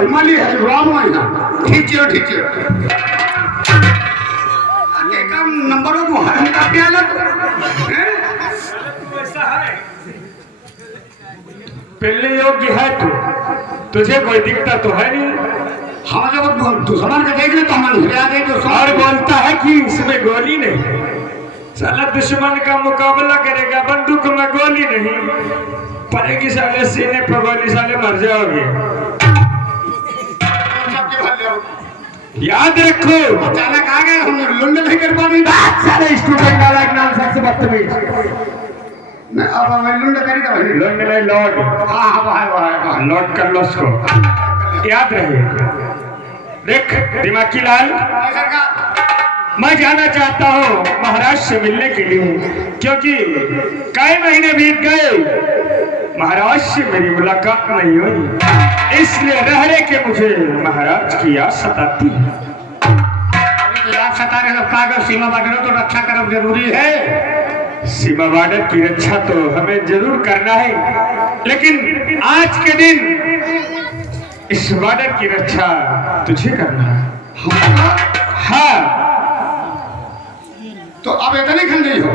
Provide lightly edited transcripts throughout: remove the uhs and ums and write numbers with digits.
हिमालय है राम महीना ठीक है आगे का नंबरों को हर का प्याला पहले योग्य है तू, तुझे कोई दिक्कत तो है नहीं। हम जब दुश्मन के देख ले तो हम आ गए तो और बोलता है कि इसमें गोली नहीं। साला दुश्मन का मुकाबला करेगा बंदूक में गोली नहीं पड़ेगी, साले सीने पर गोली, साले मर जाओगे। याद रखो अचानक आ गए हम लुंड नहीं कर पाएंगे सारे स्टूडेंट वाला एक नाम सबसे बदतमीज। अब मैं लुंड करेगा लौंड नहीं लौट, हाँ हाँ लौट कर लो उसको, याद रहे। देख दिमागी लाल, मैं जाना चाहता हूँ महाराज से मिलने के लिए, क्योंकि कई महीने बीत गए महाराज से मेरी मुलाकात नहीं हुई, इसलिए रह रहे के मुझे महाराज की याद सताती है। याद सता रहे कागज सीमा बॉर्डर तो रक्षा करना जरूरी है। सीमा बॉर्डर की रक्षा तो हमें जरूर करना है, लेकिन आज के दिन इस बॉर्डर की रक्षा तुझे करना है। हाँ तो अब इतनी खन गई हो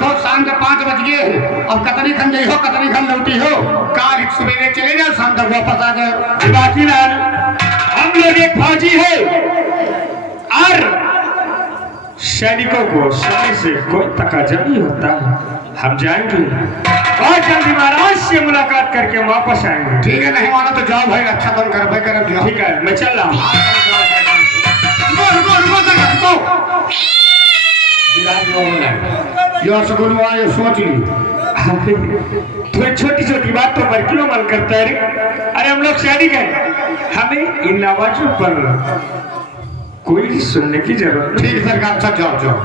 तो शाम के 5 बज गए हैं, अब कतनी खन गई हो कतनी खन लौटी हो, काल सवेरे चले जाओ शाम तक वापस आ जाओ। बाकी लाल हम लोग एक फौजी है और सैनिकों को समय से कोई तकाजा नहीं होता है। हम जाएंगे बहुत जल्दी महाराज से मुलाकात करके वापस आएंगे। ठीक है, नहीं मानो तो जाओ भाई, अच्छा तुम कर भाई कर। ठीक है मैं चल रहा हूँ। सोच ली थोड़ी छोटी छोटी बातों पर क्यों मन करता है रे? अरे हम लोग सैनिक हैं, हमें इन आवाजों पर कोई सुनने की जरूरत नहीं। ठीक है सरकार, अच्छा जाओ जाओ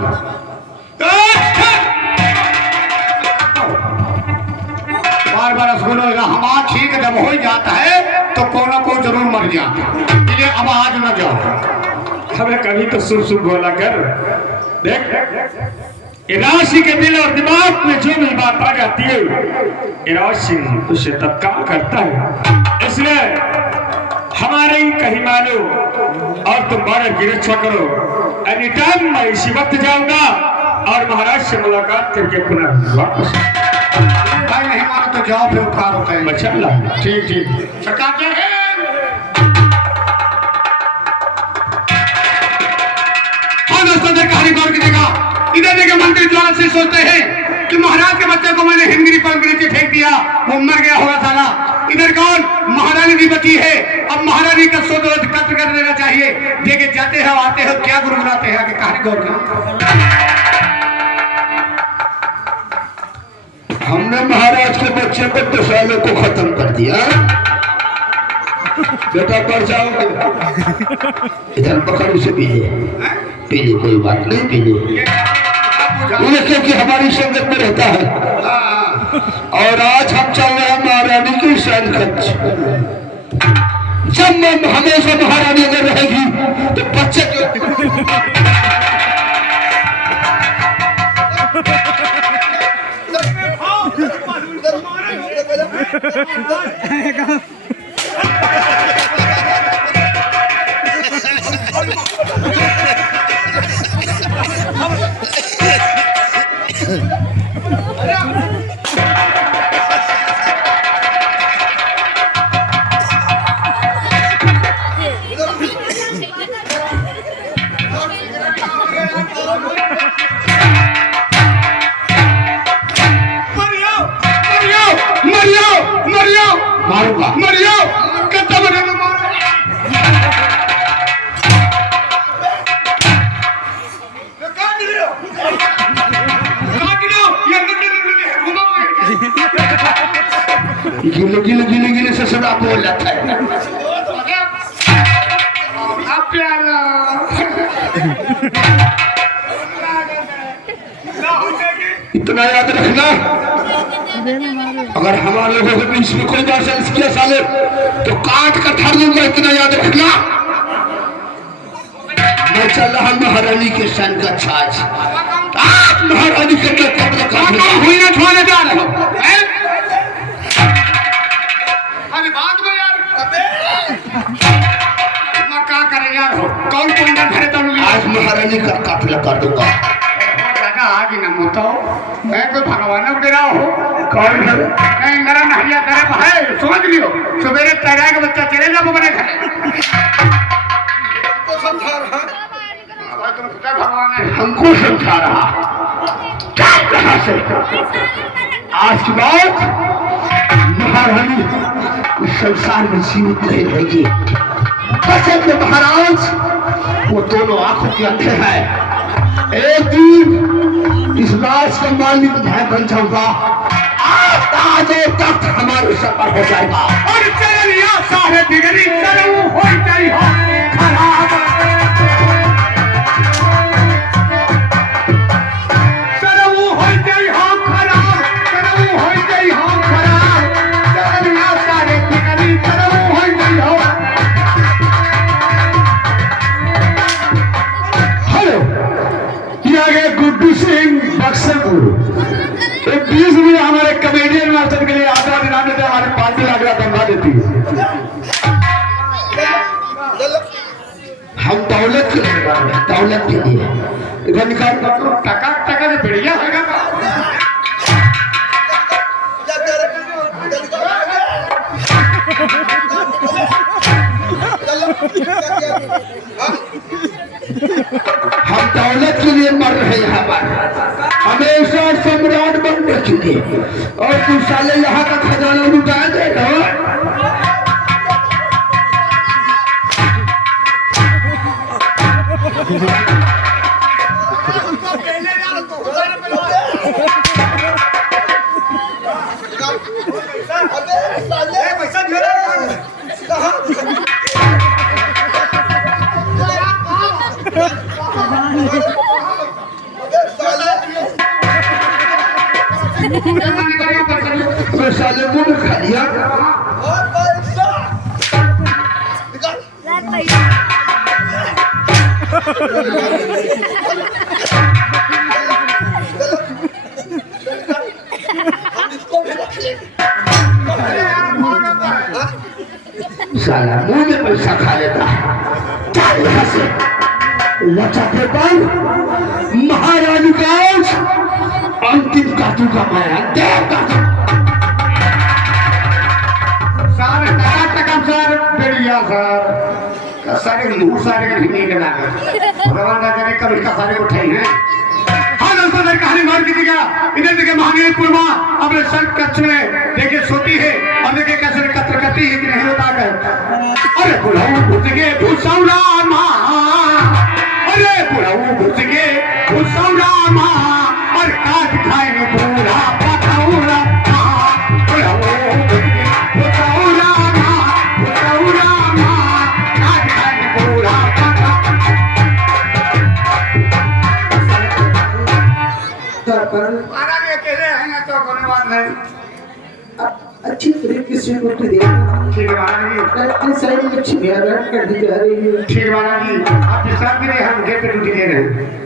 बार बार स्कूल हमारा ठीक जब हो जाता है तो कोनो को जरूर मर जाता है, इसलिए अब आज न जाओ। हमें कभी तो सुन सुन बोला कर। देख राशि के दिल और दिमाग में जो भी बात आ जाती है राशि उसे तत्काल करता है, इसलिए हमारे ही कहीं मानो और तुम बॉर्डर की रक्षा करो। एनी टाइम मैं इसी वक्त जाऊंगा और महाराज से मुलाकात करके पुनः वापस। भाई नहीं मानो तो जाओ, फिर उपकार होता है। अच्छा ठीक ठीक सरकार जय हिंद। हाँ दोस्तों, कहानी गौर कीजिएगा। इधर देखिए मंत्री द्वारा से सोचते हैं कि महाराज के बच्चे को मैंने हिमगिरी पर नीचे फेंक दिया, वो मर गया होगा साला। इधर कौन महारानी भी बची है, अब महारानी का सोच कष्ट कर देना चाहिए। देखे जाते हो आते हो क्या गुनगुनाते हैं, आगे कहानी गौर की। हमने महाराज के बच्चे को 2 सालों को खत्म कर दिया। बेटा पढ़ जाओ, इधर पकड़ से पी ले कोई बात नहीं, पी ले क्योंकि हमारी संगत में रहता है। और आज हम चल रहे हैं महारानी की सैनखच। जब हमेशा महारानी अगर रहेगी तो बच्चे मारूंगा मरियो कितना मरेगा गिले गिले गिले गिले से सदा बोल जाता है। इतना याद रखना, अगर हमारे लोगों के बीच में कोई बात किया साले तो काट कर फाड़ दूंगा, इतना याद रखना। मैं चल रहा महारानी के सन का छाछ, आप महारानी के हुई ना छोड़ने जा रहे हो। अरे बात में यार मैं क्या करे यार हो कौन कौन का घरे तो आज महारानी का कत्ल कर दूंगा। दादा आगे न मुतो मैं कोई भगवान उड़ रहा हो कौन है? नहीं मेरा नहिया तेरे भाई समझ लियो सवेरे तैयार के बच्चा चले जाओ बने घर तो समझा रहा भाई तुम खुदा भगवान है हमको समझा रहा क्या कहा से आज के बाद महारानी इस संसार में जीवित नहीं रहेगी। कसम में महाराज वो दोनों आंखों के अंधे हैं। एक दिन इस राज का मालिक मैं बन जाऊंगा। आज तक हमारे सर पर हो जाएगा और चलिया सारे बिगड़ी चलो हो गई हो खराब चलो हो गई हो खराब चलो हो गई हो खराब चलिया सारे बिगड़ी चलो हो गई हो हेलो ये आ गए गुड्डू सिंह बक्सरपुर। एक 20 रुपये हमारे कमेडियन मास्टर के लिए आधा दिन आने थे हमारे 5 लाख रुपया बनवा देती है। हम दौलत के लिए बन रहे हैं, दौलत के लिए इधर निकाल टका टका से बढ़िया होगा हम दौलत के लिए मर रहे हैं यहाँ पर हमेशा सम्राट बनने के लिए और तू साले यहाँ का खजाना लुटा दे रहा साले मुंह में खा लिया साला मुंह में पैसा खा लेता चल यहाँ से लचाते पर महारानी का अंतिम काटू का माया देव काटू सारे टका टका सर बढ़िया सर सारे मुंह सारे का नहीं के लागे भगवान का करे कभी का सारे उठाई हैं हाँ दोस्तों सर कहानी गौर कीजिएगा इधर देखिए महावीर पूर्वा अपने सर कच्छ में देखिए सोती है और देखिए कैसे कत्र करती है कि नहीं होता है अरे बुढ़ाऊ घुस गए भूसौरा माँ अरे बुढ़ाऊ घुस गए भूसौरा माँ और काट खाएंगे पूरा पथौरा माँ बुढ़ाऊ घुस गए भूसौरा माँ काट खाएंगे पूरा महाराज अकेले हैं ना तो कोई बात नहीं अच्छी तरीके से रोटी दे ठीक है महाराज जी इतनी सारी मछलियां रख कर दी जा रही है ठीक है महाराज जी आप विश्राम करिए हम गेट पे ड्यूटी दे रहे हैं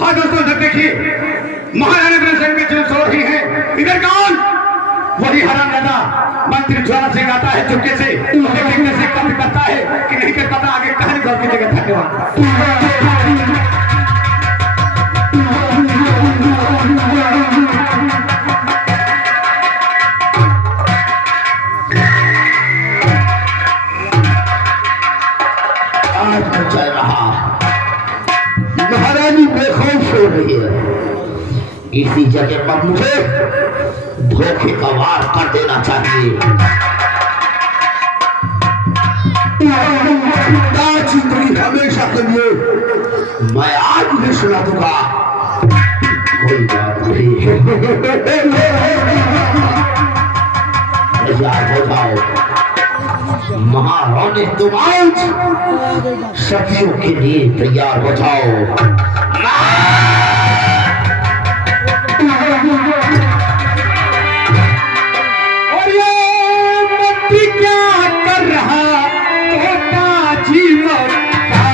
हाँ दोस्तों इधर देखिए महाराणा प्रसन्न में जो सो रही है इधर कौन वही हरामजादा मंत्री ज्वाला सिंह आता है चुपके से देखने से कभी करता है कि नहीं कर पता आगे कहानी गौर की जगह धन्यवाद आज बचा रहा महारानी बेखौफ हो रही है इसी जगह पर मुझे धोखे का वार कर देना चाहिए जिंदगी हमेशा के लिए मैं आज भी सुना दूंगा कोई बात नहीं तैयार हो जाओ महारानी तुम आज सदियों के लिए तैयार हो जाओ और ये मंत्री क्या कर रहा तोता जीवन का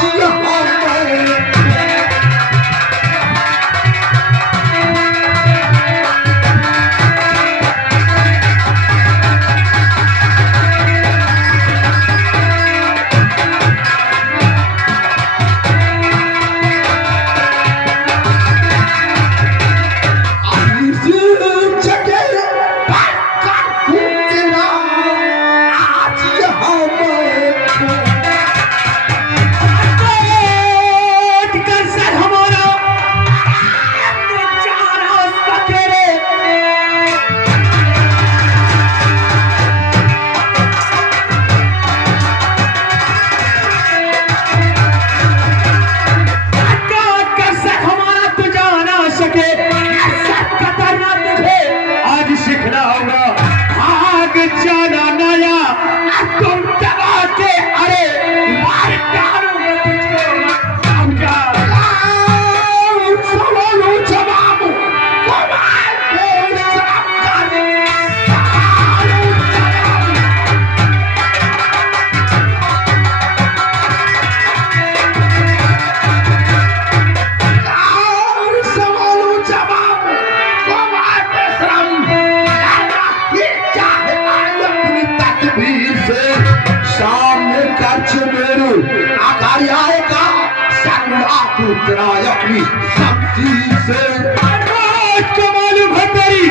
यहाँ मैं अपनी शक्ति से कमाल भतरी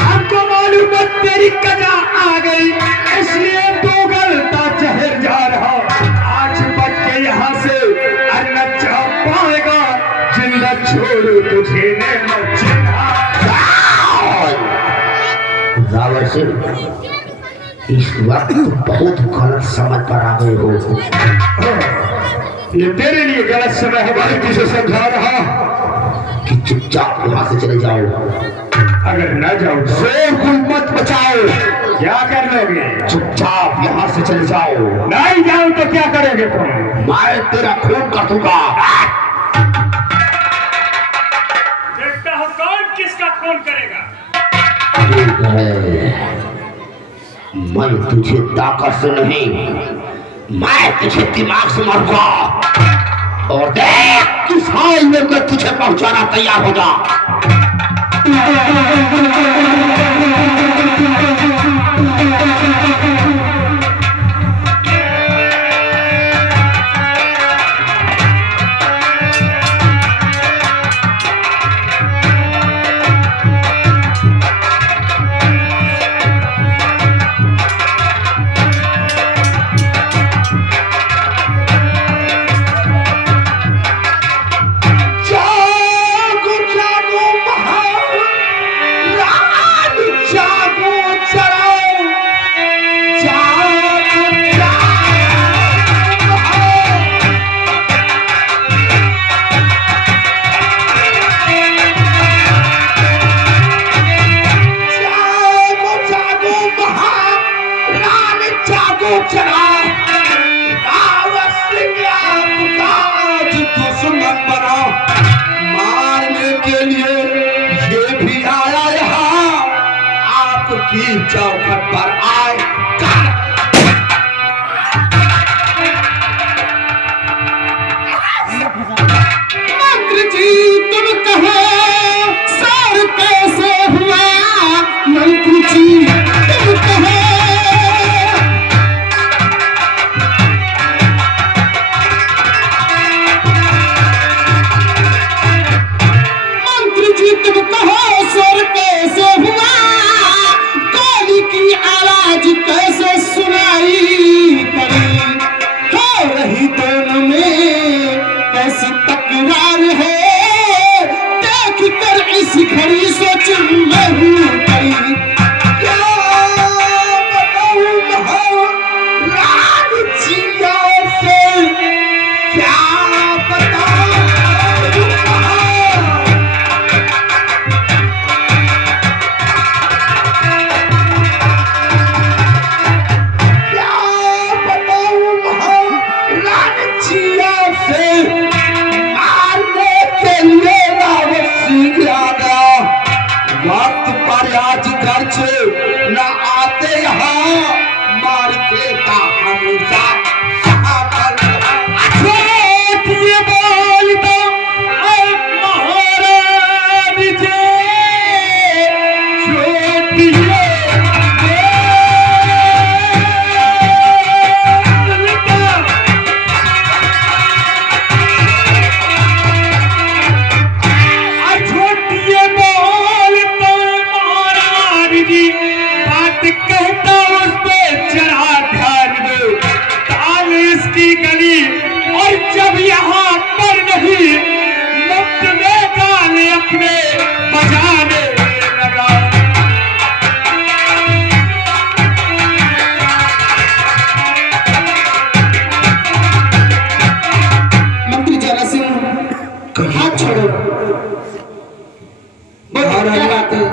हमको मालूम है तेरी कजा आ गई, इसलिए तू गलता जहर जा रहा। आज बच के यहाँ से अन्ना जा पाएगा, जिंदा छोड़ू तुझे ने रावण सिंह, इस वक्त बहुत गलत समय पर आ गए हो। ये तेरे लिए गलत समय है भाई, तुझे समझा रहा कि चुपचाप यहाँ से चले जाओ। अगर न जाओ तो शोर गुल मत बचाओ। क्या कर लोगे? चुपचाप यहाँ से चले जाओ। नहीं जाओ तो क्या करोगे तुम? मैं तेरा खून कर दूंगा। देखता हूँ कौन किसका खून करेगा। ठीक है, मैं तुझे ताकत से नहीं, मैं तुझे दिमाग से मारूंगा। और देख किस हाल में मैं तुझे पहुंचाना तैयार होगा। मारने के लिए ये भी आया यहाँ आपकी चौखट पर आए। मंत्री जी तुम कहो सर कैसे हुआ? मंत्री जी तुम कहो। तुम कहो सर कैसे हुआ? गोली की आवाज हाथ छोड़ो। क्या बात है?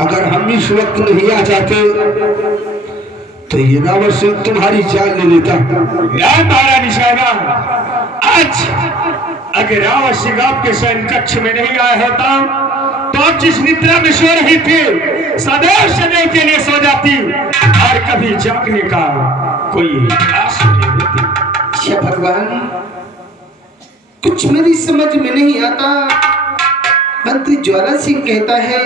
अगर हम इस वक्त नहीं आ जाते तो ये रावण सिंह तुम्हारी जान ले लेता। यार महारानी साहबा, आज अगर रावण सिंह आपके सैन्य कक्ष में नहीं आया होता तो आप जिस निद्रा में सो रही थी सदैव सदैव के लिए सो जाती और कभी जागने का कोई आस नहीं होती। अच्छा भगवान, कुछ मेरी समझ में नहीं आता। मंत्री ज्वाला सिंह कहता है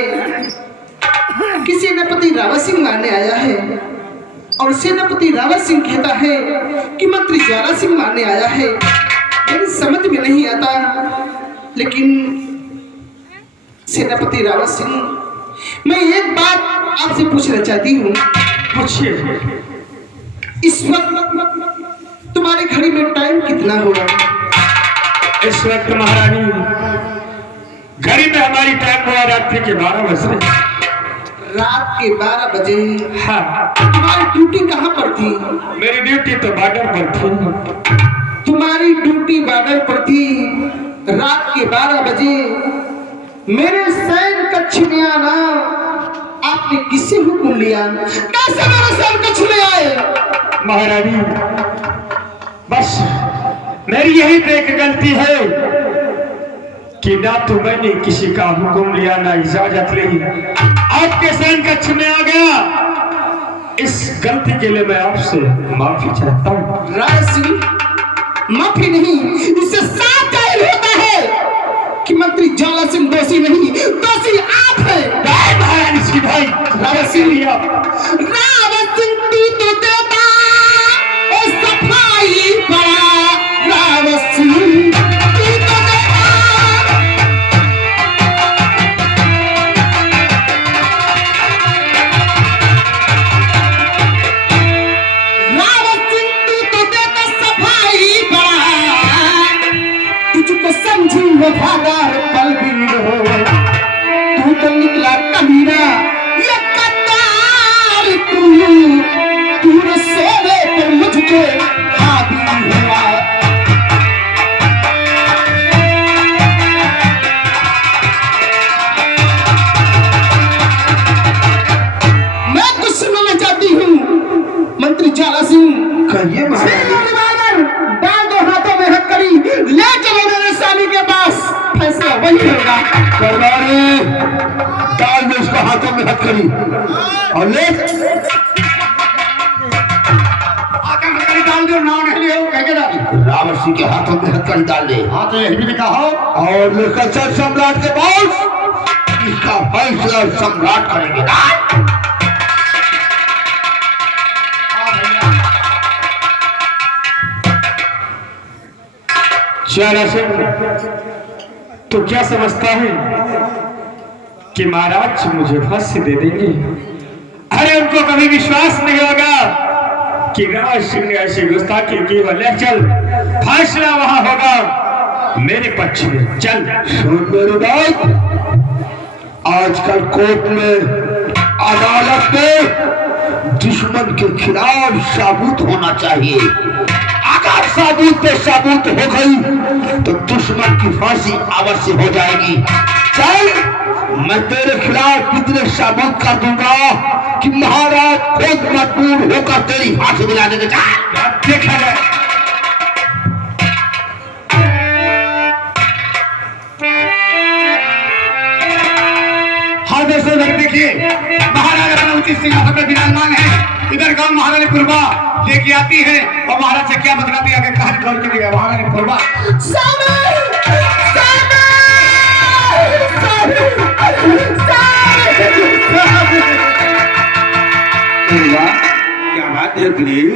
कि सेनापति रावण सिंह मारने आया है, और सेनापति रावण सिंह कहता है कि मंत्री ज्वाला सिंह मारने आया है। मेरी समझ में नहीं आता। लेकिन सेनापति रावण सिंह, मैं एक बात आपसे पूछना चाहती हूँ। पूछिए। इस वक्त तुम्हारी घड़ी में टाइम कितना होगा? इस वक्त महारानी घड़ी में हमारी टाइम हुआ रात्रि के 12 बज रहे। रात के 12 बजे? हाँ। तुम्हारी ड्यूटी कहाँ पर थी? मेरी ड्यूटी तो बॉर्डर पर थी। तुम्हारी ड्यूटी बॉर्डर पर थी। रात के 12 बजे मेरे सैन्य कक्ष में आना आपने किससे हुक्म लिया? कैसे मेरे सैन्य कक्ष में आए? महारानी, बस मेरी यही तो एक गलती है कि ना तो मैंने किसी का हुक्म लिया ना इजाजत ली, आपके सैन्य कक्ष में आ गया। इस गलती के लिए मैं आपसे माफी चाहता हूँ। राय सिंह, माफी नहीं, इससे साफ जाहिर होता है कि मंत्री ज्वाला सिंह दोषी नहीं, दोषी आप हैं। महारानी सिंह भाई, राय सिंह, आप रावण सिंह तू तो देता और सफाई बड़ा। रावण सिंह तू तो देता। रावण सिंह तू तो देता सफाई बड़ा। तुझको समझी वफादार बलबीर हो, तू तो निकला कमीना ये कतार। तू न सोवे तो मुझको हावी हुआ। मैं कुछ सुनना चाहती हूँ मंत्री ज्वाला सिंह। कहिए महारानी। डाल दो हाथों में हथकड़ी, ले चलो मेरे स्वामी के पास, फैसला वही होगा। दरबारी, डाल दे उसको हाथों में हथकड़ी और ले। आकर हथकड़ी डाल दो, नाव नहीं लियो, कह के डाल। रावण सिंह के हाथों में हथकड़ी डाल दे। हाँ, तो यही भी लिखा हो। और लेकर चल सम्राट के पास, इसका फैसला सम्राट करेंगे। ज्वाला सिंह, तो क्या समझता है कि महाराज मुझे फांसी दे देंगे? अरे उनको कभी विश्वास नहीं होगा कि राज सिंह ने ऐसी गुस्ताखी की। ले चल, फैसला वहां होगा मेरे पक्ष में। चल। सुन मेरी बात, आजकल कोर्ट में, अदालत में दुश्मन के खिलाफ साबुत होना चाहिए। अगर साबुत पे साबुत हो गई तो दुश्मन की फांसी अवश्य हो जाएगी। चल, मैं तेरे खिलाफ कितने साबुत कर दूंगा कि महाराज खुद मजबूर होकर तेरी फांसी दिला देंगे। देखा जाए। हाँ दोस्तों, इधर देखिए, महाराजा रनौती सिंहासन पर विराजमान है। इधर गांव महारानी पूर्वा लेके आती है और महाराज से क्या बतलाती है, आगे कहानी खोल के दिया। महारानी पूर्वा, क्या बात है प्लीज?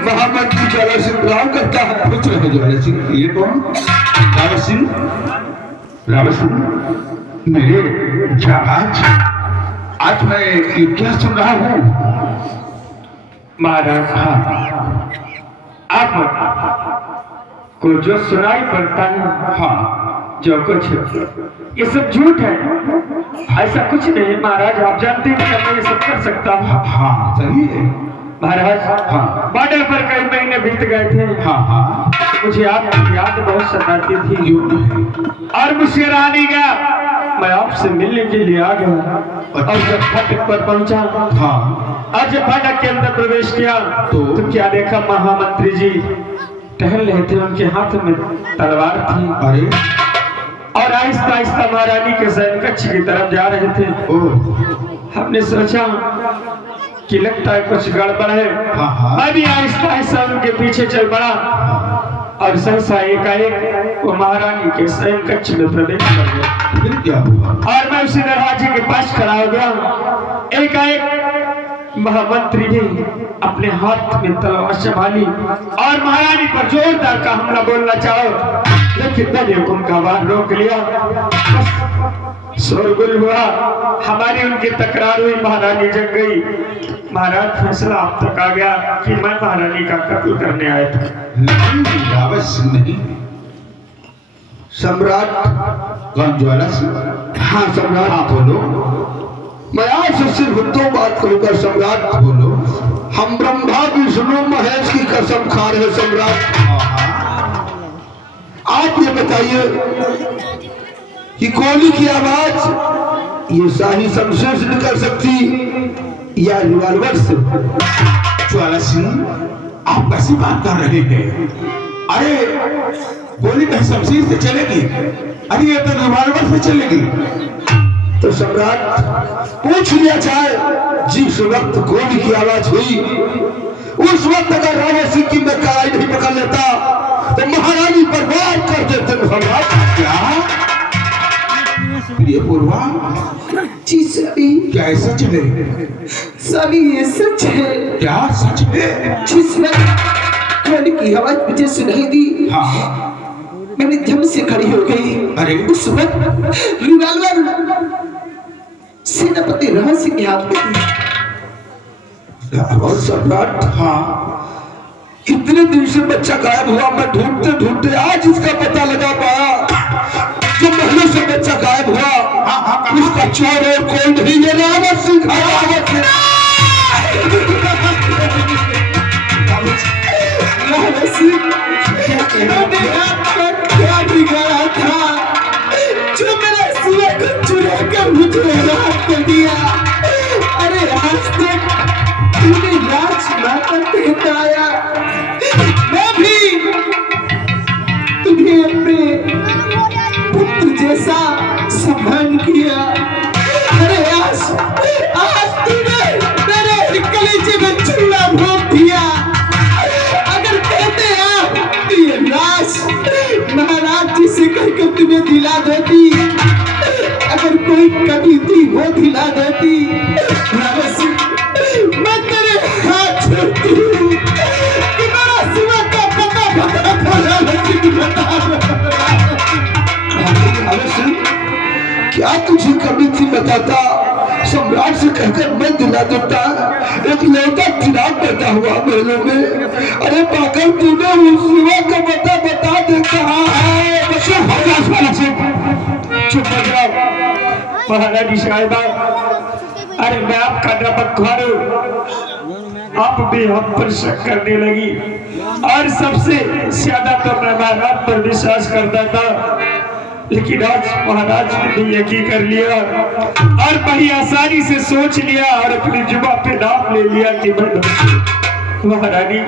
महामंत्री ज्वाला सिंह प्रणाम करता है। कुछ रहे ज्वाला सिंह, ये कौन? रावत सिंह, रावत सिंह मेरे जहाज, आज मैं ये क्या सुन रहा हूँ? महाराज हाँ आप को जो सुनाई पड़ता है, हाँ जो कुछ ये सब झूठ है, ऐसा कुछ नहीं महाराज। आप जानते हैं कि मैं ये सब कर सकता हूँ। हाँ सही है। महाराज हाँ। बॉर्डर पर कई महीने बीत गए थे। हाँ हाँ मुझे आपकी याद बहुत सताती थी क्यों नहीं? और मुझसे रहा नहीं गया, मैं आपसे मिलने के लिए आ गया। और जब फाटक पर पहुंचा, हाँ और जब फाटक के अंदर प्रवेश किया तो क्या देखा, महामंत्री जी टहल रहे थे, उनके हाथ में तलवार थी अरे और आहिस्ता आहिस्ता महारानी के शयन कक्ष की तरफ जा रहे थे। ओ हमने सोचा कि लगता है कुछ गड़बड़ है। हाँ हाँ मैं भी आहिस्ता आहिस्ता उनके पीछे चल पड़ा और सहसा एकाएक वो महारानी के शयन कक्ष में प्रवेश कर गया। फिर क्या हुआ? और मैं उसी दरवाजे के पास खड़ा हो गया। एकाएक महामंत्री ने अपने हाथ में तलवार संभाली और महारानी पर जोरदार का हमला बोलना चाहो, लेकिन मैंने उनका वार रोक लिया। बस शोरगुल हुआ, हमारी उनकी तकरार हुई, महारानी जग गई। महाराज फैसला आप तक आ गया कि मैं महारानी का कत्ल करने आया था। नहीं रावत सिंह नहीं, सम्राट कौन? ज्वाला सिंह। हाँ सम्राट। हाँ बोलो। मैं आज से सिर्फ दो बात करूंगा सम्राट। बोलो। हम ब्रह्मा विष्णु महेश की कसम खा रहे हैं सम्राट। आप ये बताइए कि गोली की आवाज ये शाही शमशीर से निकल सकती या रिवॉल्वर से? ज्वाला सिंह आप कैसी बात कर रहे हैं? अरे गोली कहीं शमशीर से चलेगी? अरे ये तो रिवॉल्वर से चलेगी। तो सम्राट पूछ लिया जाए, जिस वक्त गोली की आवाज हुई उस वक्त अगर रावत सिंह की मैं कलाई नहीं पकड़ लेता तो महारानी पर वार कर देते सम्राट। क्या प्रिय पूर्वा? जी स्वामी। क्या ऐसा चले? स्वामी ये सच है। क्या सच है? जिस वक्त गोली की आवाज मुझे सुनाई दी, हाँ मैंने धम से खड़ी हो गई। अरे उस वक्त रिवॉल्वर सेनापति रावत सिंह के हाथ में थी। और सम्राट हाँ इतने दिन से बच्चा गायब हुआ, मैं ढूंढते ढूंढते आज इसका पता लगा पाया। जो महीनों से बच्चा गायब हुआ, उसका चोर और कोई नहीं, ये रावत सिंह। रावत सिंह मैंने आपका क्या बिगाड़ा था जो मेरा सिवा को चुरा कर मुझे राहत कर दिया? अरे आज तक तूने राजमाता कहता आया, मैं भी तुम्हें अपने पुत्र जैसा सम्मान किया। अरे आज तूने मेरे कलेजे में चूड़ा भोग दिया। अगर कहते आप तो ये लाश महाराज जी से कहकर तुम्हें दिला देती, अगर कोई कभी थी वो दिला देती। रावत सिंह मैं तेरे हाथ छोड़ती हूँ कि मेरा सिवा का पता बता था। रावत सिंह क्या तुझे कभी थी बताता, सम्राट से कहकर मैं दिला देता। एक लौटा चिराग पैदा हुआ महलों में। अरे पागल तूने उस सिवा का पता बता दे कहाँ है? चुप हो जाओ महारानी साहिबा। अरे मैं आपका नमकखोर हूं, आप भी हम पर शक करने लगी और सबसे ज्यादा तो मैं महाराज पर विश्वास करता था, लेकिन आज महाराज ने भी यकीन कर लिया और बड़ी आसानी से सोच लिया और अपनी जुबान पे नाम ले लिया कि मैं महारानी